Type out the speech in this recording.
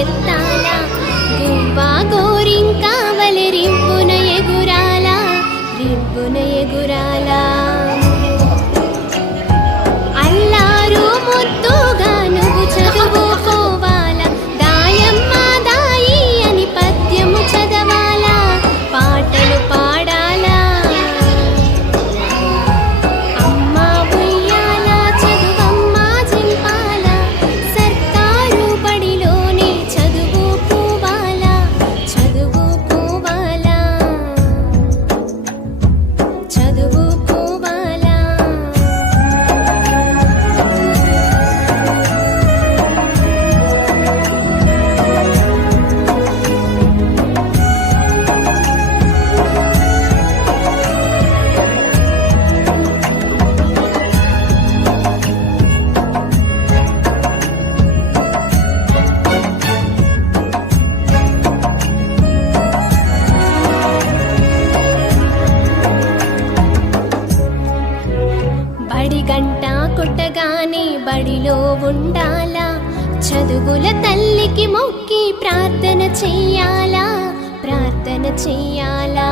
ఎత్తాలా గువ్వా గోరింకావలి రివ్వున ఎగురాలా రివ్వున ఎగురాలా అల్లారు ముద్దుగా నువ్వు చదువుకోవాలా దాయమ్మ దాయి అని పద్యము చదవాలా పాటలు పాడాలా అమ్మ ఉయ్యాల చదువమ్మ జింపాలా సర్కారు బడిలోనే చదువుకోవాలా చదువుకోవాలా చదువుకోవాలా బడి గంట కొట్టగానే బడిలో ఉండాలా చదువుల తల్లికి మొక్కి ప్రార్థన చెయ్యాలా ప్రార్థన చెయ్యాలా